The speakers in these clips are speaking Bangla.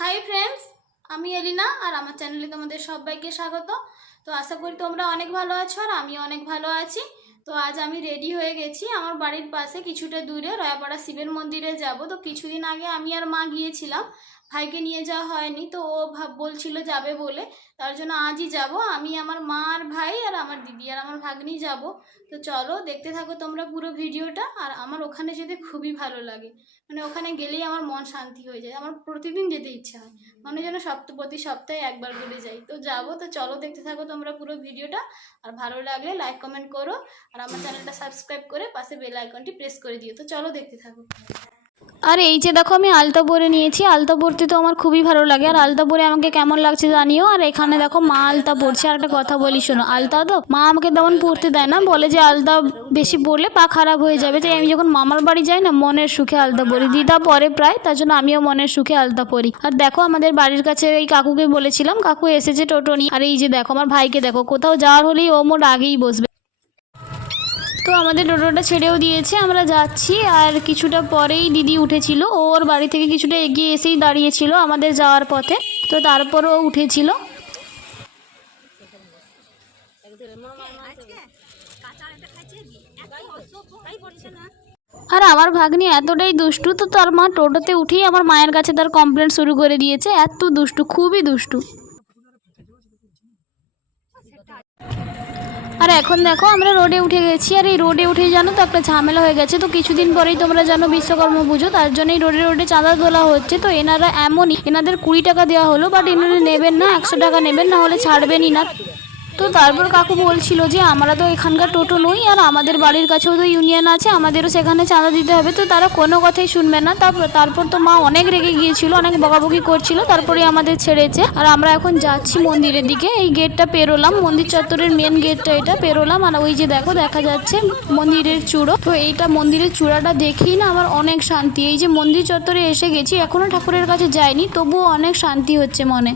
হাই ফ্রেন্ডস, আমি এলিনা আর আমার চ্যানেলে তোমাদের সবাইকে স্বাগত। তো আশা করি তোমরা অনেক ভালো আছো আর আমি অনেক ভালো আছি। তো আজ আমি রেডি হয়ে গেছি, আমার বাড়ির পাশে কিছুটা দূরে রয়াপাড়া শিবের মন্দিরে যাব। তো কিছুদিন আগে আমি আর মা গিয়েছিলাম, ভাইকে নিয়ে যাওয়া হয়নি, তো ও বলছিল যাবে বলে। তার জন্য আজই যাব, আমি আমার মা আর ভাই আর আমার দিদি আর আমার ভাগ্নি যাব। তো চলো দেখতে থাকো তোমরা পুরো ভিডিওটা। আর আমার ওখানে যেতে খুবই ভালো লাগে, মানে ওখানে গেলেই আমার মন শান্তি হয়ে যায়, আমার প্রতিদিন যেতে ইচ্ছা হয়, মনে যেন প্রতি সপ্তাহে একবার করে যাই। তো যাবো, তো চলো দেখতে থাকো তোমরা পুরো ভিডিওটা। আর ভালো লাগলে লাইক কমেন্ট করো আর আমার চ্যানেলটা সাবস্ক্রাইব করে পাশে বেল আইকনটি প্রেস করে দিও। তো চলো দেখতে থাকো। আর এই যে দেখো, আমি আলতা পরে নিয়েছি। আলতা পরতে তো আমার খুবই ভালো লাগে, আর আলতা পরে আমাকে কেমন লাগছে জানিও। আর এখানে দেখো মা আলতা পরছে। আর একটা কথা বলি শোনো, আলতা তো মা আমাকে তেমন পরতে দেয় না, বলে যে আলতা বেশি পরলে পা খারাপ হয়ে যাবে। তাই আমি যখন মামার বাড়ি যাই না, মনের সুখে আলতা পরি। দিদা পরে প্রায়, তার জন্য আমিও মনের সুখে আলতা পরি। আর দেখো আমাদের বাড়ির কাছে এই কাকুকে বলেছিলাম, কাকু এসেছে টোটো নিয়ে। আর এই যে দেখো আমার ভাইকে দেখো, কোথাও যাওয়ার হলেই ও মোট আগেই বসবে। তো আমাদের টোটোটা ছেড়েও দিয়েছে, আমরা যাচ্ছি। আর কিছুটা পরেই দিদি উঠেছিল, ওর বাড়ি থেকে কিছুটা এগিয়ে এসেই দাঁড়িয়েছিল আমাদের যাওয়ার পথে। তো তারপরও উঠেছিল। আর আমার ভাগ্নি এতটাই দুষ্টু, তো তার মা টোটোতে উঠেই আমার মায়ের কাছে তার কমপ্লেন শুরু করে দিয়েছে। এত দুষ্টু, খুবই দুষ্টু। আর এখন দেখো আমরা রোডে উঠে গেছি। আর এই রোডে উঠে জানো তো একটা ঝামেলা হয়ে গেছে। তো কিছুদিন পরেই তোমরা জানো বিশ্বকর্মা পুজো, তার জন্যই রোডে রোডে চাঁদা তোলা হচ্ছে। তো এনারা এমনই, এনাদের 20 টাকা দেওয়া হলো, বাট এনারা নেবেন না, 100 টাকা নেবেন, না হলে ছাড়বেনই না। তো তারপর কাকু বলছিল যে আমরা তো এখানকার টোটো নই, আর আমাদের বাড়ির কাছেও তো ইউনিয়ন আছে, আমাদেরও সেখানে চাঁদা দিতে হবে। তো তারা কোনো কথাই শুনবে না। তারপর তো মা অনেক রেগে গিয়েছিল, অনেক বকাবকি করছিল, তারপরে আমাদের ছেড়েছে। আর আমরা এখন যাচ্ছি মন্দিরের দিকে। এই গেটটা পেরোলাম, মন্দির চত্বরের মেন গেটটা এটা পেরোলাম। আর ওই যে দেখো দেখা যাচ্ছে মন্দিরের চূড়ো। তো এইটা মন্দিরের চূড়াটা দেখেই না আমার অনেক শান্তি। এই যে মন্দির চত্বরে এসে গেছি, এখনো ঠাকুরের কাছে যাইনি, তবুও অনেক শান্তি হচ্ছে মনে।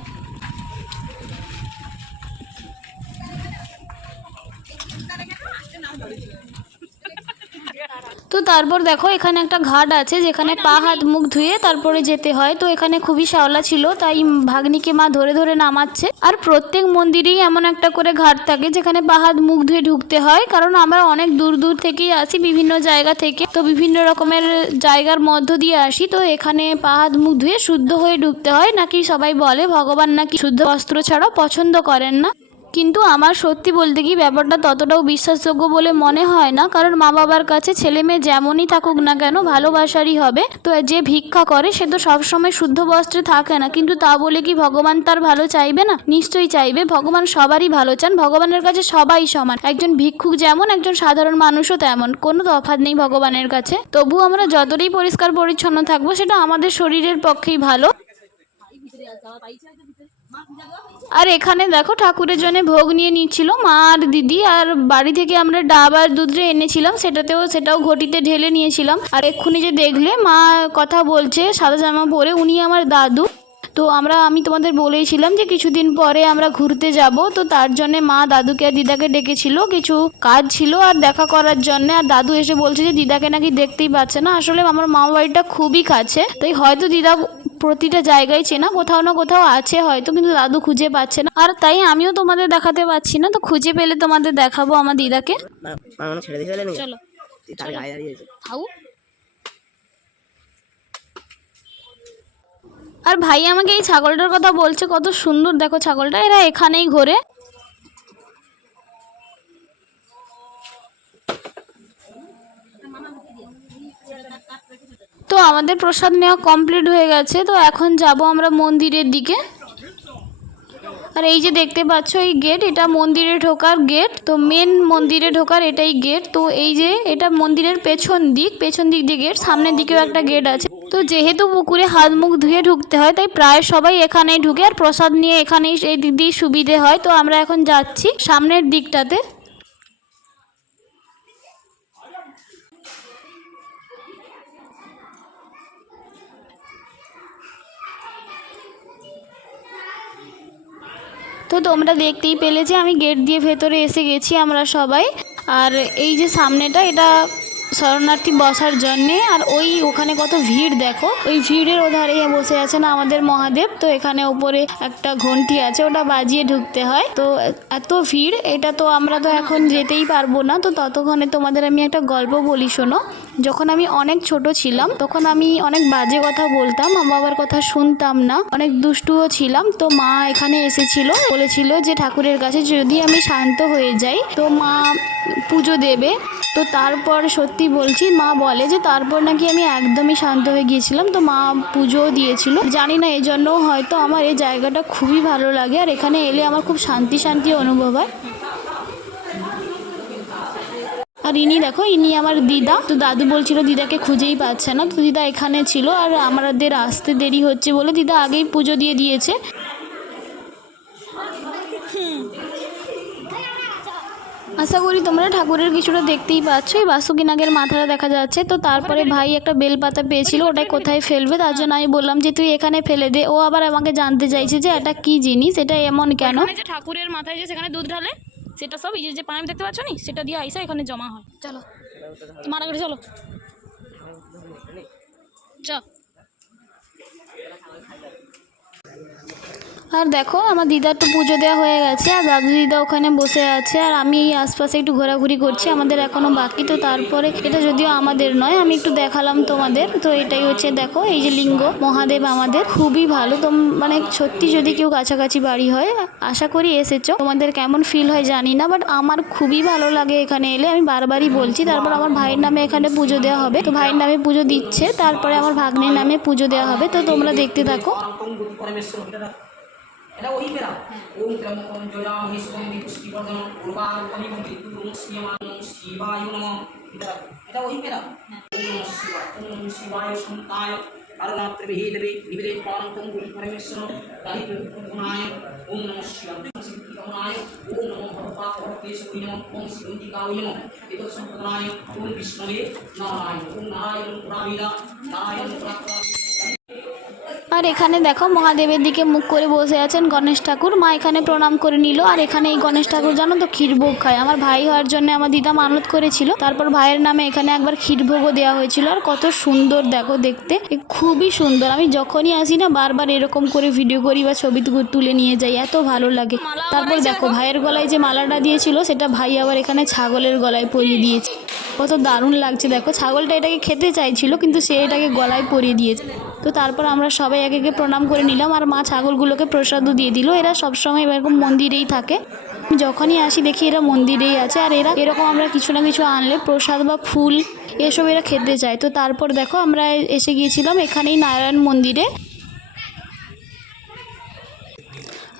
তো তারপর দেখো এখানে একটা ঘাট আছে, যেখানে পা হাত মুখ ধুয়ে তারপরে যেতে হয়। তো এখানে খুবই শ্যাওলা ছিল, তাই ভাগ্নিকে মা ধরে ধরে নামাচ্ছে। আর প্রত্যেক মন্দিরেই এমন একটা করে ঘাট থাকে যেখানে পা হাত মুখ ধুয়ে ঢুকতে হয়, কারণ আমরা অনেক দূর দূর থেকেই আসি, বিভিন্ন জায়গা থেকে। তো বিভিন্ন রকমের জায়গার মধ্য দিয়ে আসি। তো এখানে পা হাত মুখ ধুয়ে শুদ্ধ হয়ে ঢুকতে হয়। নাকি সবাই বলে ভগবান নাকি শুদ্ধ বস্ত্র ছাড়াও পছন্দ করেন না। কিন্তু আমার সত্যি বলতে কি ব্যাপারটা ততটাও বিশ্বাসযোগ্য বলে মনে হয় না, কারণ মা বাবার কাছে ছেলে মেয়ে যেমনই থাকুক না কেন ভালোবাসারই হবে। তো যে ভিক্ষা করে সে তো সবসময় শুদ্ধ বস্ত্রে থাকে না, কিন্তু তা বলে কি ভগবান তার ভালো চাইবে না? নিশ্চয়ই চাইবে। ভগবান সবারই ভালো চান, ভগবানের কাছে সবাই সমান। একজন ভিক্ষুক যেমন, একজন সাধারণ মানুষও তেমন, কোনো তফাৎ নেই ভগবানের কাছে। তবু আমরা যতটাই পরিষ্কার পরিচ্ছন্ন থাকবো সেটা আমাদের শরীরের পক্ষেই ভালো। আর এখানে দেখো ঠাকুরের জন্য ভোগ নিয়ে নিচ্ছিল মা আর দিদি। আর বাড়ি থেকে আমরা ডাব আর দুধ এনেছিলাম, সেটাও ঘটিতে ঢেলে নিয়েছিলাম। আর এক্ষুনি যে দেখলে মা কথা বলছে সাদা জামা পরে, উনি আমার দাদু। তো আমি তোমাদের বলেইছিলাম যে কিছুদিন পরে আমরা ঘুরতে যাব। তো তার জন্যে মা দাদুকে আর দিদাকে ডেকেছিল, কিছু কাজ ছিল আর দেখা করার জন্য। আর দাদু এসে বলছে যে দিদাকে নাকি দেখতেই পাচ্ছে না। আসলে আমার মামা বাড়িটা খুবই কাছে, তাই হয়তো দিদা প্রতিটা জায়গায় চেনা, কোথাও না কোথাও আছে হয়তো, কিন্তু দাদু খুঁজে পাচ্ছে না। আর তাই আমিও তোমাদের দেখাতে পাচ্ছি না, তো খুঁজে পেলে তোমাদের দেখাবো আমার দিদাকে। চলো আর ভাই আমাকে এই ছাগলটার কথা বলছে, কত সুন্দর দেখো ছাগলটা, এরা এখানেই ঘোরে। তো আমাদের প্রসাদ নেওয়া কমপ্লিট হয়ে গেছে। তো এখন যাব আমরা মন্দিরের দিকে। আর এই যে দেখতে পাচ্ছ এই গেট, এটা মন্দিরে ঢোকার গেট। তো মেন মন্দিরে ঢোকার এটাই গেট। তো এই যে এটা মন্দিরের পেছন দিক দিয়ে গেট, সামনের দিকেও একটা গেট আছে। তো যেহেতু পুকুরে হাত মুখ ধুয়ে ঢুকতে হয়, তাই প্রায় সবাই এখানেই ঢুকে, আর প্রসাদ নিয়ে এখানেই এই দিক দিয়ে সুবিধে হয়। তো আমরা এখন যাচ্ছি সামনের দিকটাতে। তো তোমরা দেখতেই পেলে যে আমি গেট দিয়ে ভেতরে এসে গেছি আমরা সবাই। আর এই যে সামনেটা, এটা শরণার্থী বসার জন্যে। আর ওখানে কত ভিড় দেখো, ওই ভিড়ের ওধারে বসে আছেন আমাদের মহাদেব। তো এখানে উপরে একটা ঘন্টি আছে, ওটা বাজিয়ে ঢুকতে হয়। তো এত ভিড়, এটা তো আমরা তো এখন যেতেই পারবো না। তো ততক্ষণে তোমাদের আমি একটা গল্প বলি, শোনো। যখন আমি অনেক ছোট ছিলাম তখন আমি অনেক বাজে কথা বলতাম, মা বাবার কথা শুনতাম না, অনেক দুষ্টুও ছিলাম। তো মা এখানে এসেছিল, বলেছিল যে ঠাকুরের কাছে যদি আমি শান্ত হয়ে যাই তো মা পুজো দেবে। তো তারপর সত্যি বলছি, মা বলে যে তারপর নাকি আমি একদমই শান্ত হয়ে গিয়েছিলাম। তো মা পুজোও দিয়েছিল, জানি না এই জন্য হয়তো আমার এই জায়গাটা খুবই ভালো লাগে। আর এখানে এলে আমার খুব শান্তি শান্তি অনুভব হয়। আর ইনি দেখো, ইনি আমার দিদা। তো দাদু বলছিল দিদাকে খুঁজেই পাচ্ছে না, তো দিদা এখানে ছিল। আর আমাদের আসতে দেরি হচ্ছে বলে দিদা আগেই পুজো দিয়ে দিয়েছে। আশা করি তোমরা ঠাকুরের কিছুটা দেখতেই পাচ্ছ, এই বাসুকি নাগের মাথাটা দেখা যাচ্ছে। তো তারপরে ভাই একটা বেলপাতা পেয়েছিল, ওটাই কোথায় ফেলবে, তার জন্য আমি বললাম যে তুই এখানে ফেলে দে। ও আবার আমাকে জানতে চাইছে যে এটা কি জিনিস, এটা এমন কেন। যে ঠাকুরের মাথায় যে সেখানে দুধ ঢালে, সেটা সব এই যে পানি দেখতে পাচ্ছ নি, সেটা দিয়ে আইসা এখানে জমা হয়। চলো মারা করে চলো চ। আর দেখো আমার দিদার তো পুজো দেওয়া হয়ে গেছে, আর দাদু দিদা ওখানে বসে আছে, আর আমি এই আশপাশে একটু ঘোরাঘুরি করছি, আমাদের এখনও বাকি। তো তারপরে এটা যদিও আমাদের নয়, আমি একটু দেখালাম তোমাদের। তো এটাই হচ্ছে দেখো, এই যে লিঙ্গ মহাদেব আমাদের, খুবই ভালো। তো মানে সত্যি যদি কেউ কাছাকাছি বাড়ি হয়, আশা করি এসেছো, তোমাদের কেমন ফিল হয় জানি না, বাট আমার খুবই ভালো লাগে এখানে এলে, আমি বারবারই বলছি। তারপর আমার ভাইয়ের নামে এখানে পুজো দেওয়া হবে, তো ভাইয়ের নামে পুজো দিচ্ছে, তারপরে আমার ভাগ্নের নামে পুজো দেওয়া হবে। তো তোমরা দেখতে থাকো। এটা ওই পেরা ওম ত্রয়ম্বকম জয়ামহে সুগন্ধি পুষ্টিবর্ধনম উর্বারুকমিব মৃত্যুং শ্রীমানং শিবায় নমঃ। এটা ওই পেরা। ওম নমঃ শিবায় সন্তায় কারণাত্র বিহেদবে নিবেদে পানকং গুরু পরমেশ্বর কালিপুনায়। ওম নমঃ শিবায় সিদ্ধিকামনায়। ওম নমঃ ভগবতে ভগবতেশ্বরী নমঃ। ওম শিবন্তিকায় নমঃ। এত সম্প্রদায় ওম বিষ্ণবে নারায়ণ। ওম নারায়ণ পুরাবিদা নারায়ণ পুরাকরা। আর এখানে দেখো মহাদেবের দিকে মুখ করে বসে আছেন গণেশ ঠাকুর। মা এখানে প্রণাম করে নিল। আর এখানে এই গণেশ ঠাকুর জানো তো ক্ষীরভোগ খায়। আমার ভাই হওয়ার জন্য আমার দিদা মানত করেছিল, তারপর ভাইয়ের নামে এখানে একবার ক্ষীরভোগও দেওয়া হয়েছিল। আর কত সুন্দর দেখো দেখতে, খুবই সুন্দর। আমি যখনই আসি না বারবার এরকম করে ভিডিও করি বা ছবি তুলে নিয়ে যাই, এত ভালো লাগে। তারপর দেখো ভাইয়ের গলায় যে মালাটা দিয়েছিল সেটা ভাই আবার এখানে ছাগলের গলায় পরিয়ে দিয়েছে, কত দারুণ লাগছে দেখো। ছাগলটা এটাকে খেতে চাইছিল কিন্তু সে এটাকে গলায় পরিয়ে দিয়েছে। তো তারপর আমরা সবাই একে একে প্রণাম করে নিলাম, আর মা ছাগলগুলোকে প্রসাদও দিয়ে দিল। এরা সবসময় এরকম মন্দিরেই থাকে, যখনই আসি দেখি এরা মন্দিরেই আছে। আর এরা এরকম আমরা কিছু না কিছু আনলে প্রসাদ বা ফুল এসব এরা খেতে চায়। তো তারপর দেখো আমরা এসে গিয়েছিলাম এখানেই নারায়ণ মন্দিরে।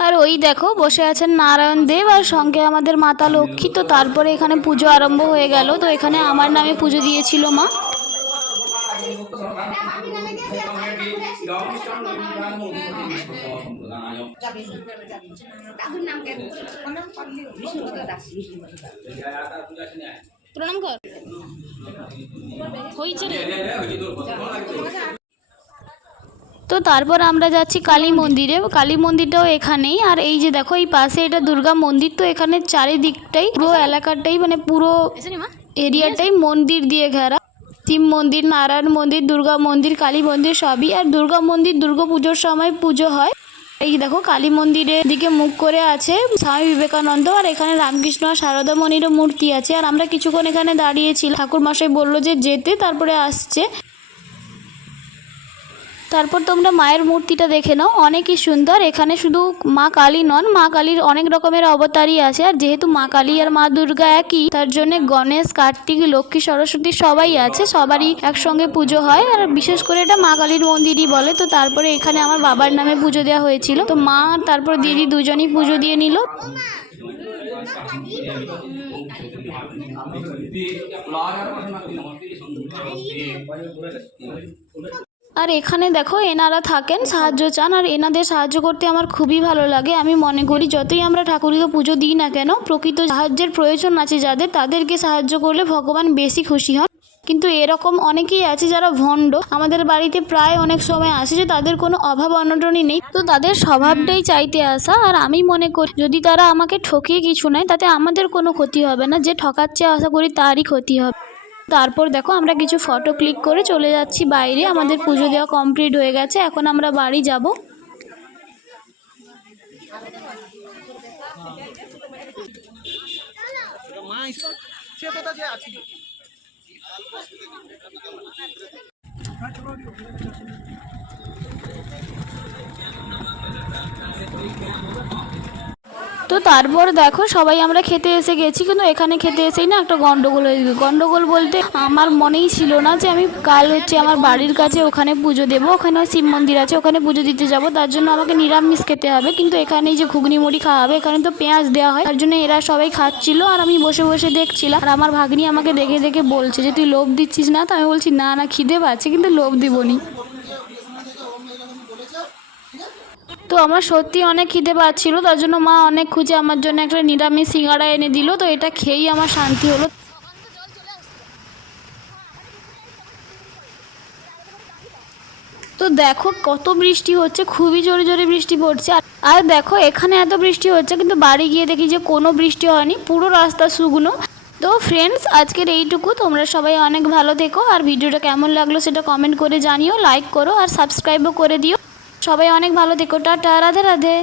আর ওই দেখো বসে আছেন নারায়ণ দেব আর সঙ্গে আমাদের মাতা লক্ষ্মী। তো তারপরে এখানে পুজো আরম্ভ হয়ে গেল। তো এখানে আমার নামে পুজো দিয়েছিল মা। প্রণাম কর হয়েছে রে। তো তারপর আমরা যাচ্ছি কালী মন্দিরে, কালী মন্দিরটাও এখানেই। আর এই যে দেখো এই পাশে এটা দুর্গা মন্দির। তো এখানে চারিদিকটাই পুরো এলাকাটাই মানে পুরো এরিয়াটাই মন্দির দিয়ে ঘেরা। শিব মন্দির, নারায়ণ মন্দির, দুর্গা মন্দির, কালী মন্দির সবই। আর দুর্গা মন্দির দুর্গা পুজোর সময় পুজো হয়। এই দেখো কালী মন্দিরের দিকে মুখ করে আছে স্বামী বিবেকানন্দ, আর এখানে রামকৃষ্ণ আর শারদামণিরও মূর্তি আছে। আর আমরা কিছুক্ষণ এখানে দাঁড়িয়েছিলাম, ঠাকুর মশাই বললো যে যেতে, তারপরে আসছে। তারপর তোমরা মায়ের মূর্তিটা দেখে নাও, অনেকই সুন্দর। এখানে শুধু মা কালী নন, মা কালীর অনেক রকমের অবতারই আছে। আর যেহেতু মা কালী আর মা দুর্গা একই, তার জন্য গণেশ, কার্তিক, লক্ষ্মী, সরস্বতী সবাই আছে, সবারই একসঙ্গে পুজো হয়। আর বিশেষ করে এটা মা কালীর মন্দিরই বলে। তো তারপরে এখানে আমার বাবার নামে পুজো দেওয়া হয়েছিল। তো মা তারপর দিদি দুজনই পুজো দিয়ে নিল। আর এখানে দেখো এনারা থাকেন, সাহায্য চান। আর এনাদের সাহায্য করতে আমার খুবই ভালো লাগে। আমি মনে করি যতই আমরা ঠাকুরকে পুজো দিই না কেন, প্রকৃত সাহায্যের প্রয়োজন আছে যাদের, তাদেরকে সাহায্য করলে ভগবান বেশি খুশি হন। কিন্তু এরকম অনেকেই আছে যারা ভণ্ড। আমাদের বাড়িতে প্রায় অনেক সময় আসে যে তাদের কোনো অভাব অনটনই নেই, তো তাদের স্বভাবটাই চাইতে আসা। আর আমি মনে করি যদি তারা আমাকে ঠকিয়ে কিছু নেয় তাতে আমাদের কোনো ক্ষতি হবে না, যে ঠকাচ্ছে আশা করি তারই ক্ষতি হবে। তারপর দেখো আমরা কিছু ফটো ক্লিক করে চলে যাচ্ছি বাইরে। আমাদের পুজো দেওয়া কমপ্লিট হয়ে গেছে, এখন আমরা বাড়ি যাব। তো তারপর দেখো সবাই আমরা খেতে এসে গেছি, কিন্তু এখানে খেতে এসেই না একটা গন্ডগোল হয়ে গেল। গন্ডগোল বলতে আমার মনেই ছিল না যে আমি কাল হচ্ছে আমার বাড়ির কাছে ওখানে পুজো দেবো, ওখানে শিব মন্দির আছে, ওখানে পুজো দিতে যাব। তার জন্য আমাকে নিরামিষ খেতে হবে, কিন্তু এখানে যে ঘুগনি মুড়ি খাওয়া হবে, এখানে তো পেঁয়াজ দেওয়া হয়। তার জন্য এরা সবাই খাচ্ছিল আর আমি বসে বসে দেখছিলাম। আর আমার ভাগ্নি আমাকে দেখে দেখে বলছে যে তুই লোভ দিচ্ছিস না? তো আমি বলছি না না, খিদে পাচ্ছে, কিন্তু লোভ দিবনি। তো আমার সত্যি অনেক খিদে পাচ্ছিল, তার জন্য মা অনেক খুঁজে আমার জন্য একটা নিরামিষ সিঙ্গাড়া এনে দিল। তো এটা খেয়েই আমার শান্তি হলো। তো দেখো কত বৃষ্টি হচ্ছে, খুবই জোরে জোরে বৃষ্টি পড়ছে। আর দেখো এখানে এত বৃষ্টি হচ্ছে, কিন্তু বাড়ি গিয়ে দেখি যে কোনো বৃষ্টি হয়নি, পুরো রাস্তা শুকনো। তো ফ্রেন্ডস, আজকের এইটুকু। তোমরা সবাই অনেক ভালো থেকো, আর ভিডিওটা কেমন লাগলো সেটা কমেন্ট করে জানিও, লাইক করো আর সাবস্ক্রাইবও করে দিও। সবাই অনেক ভালো থেকো, টাটা, রাধে রাধে।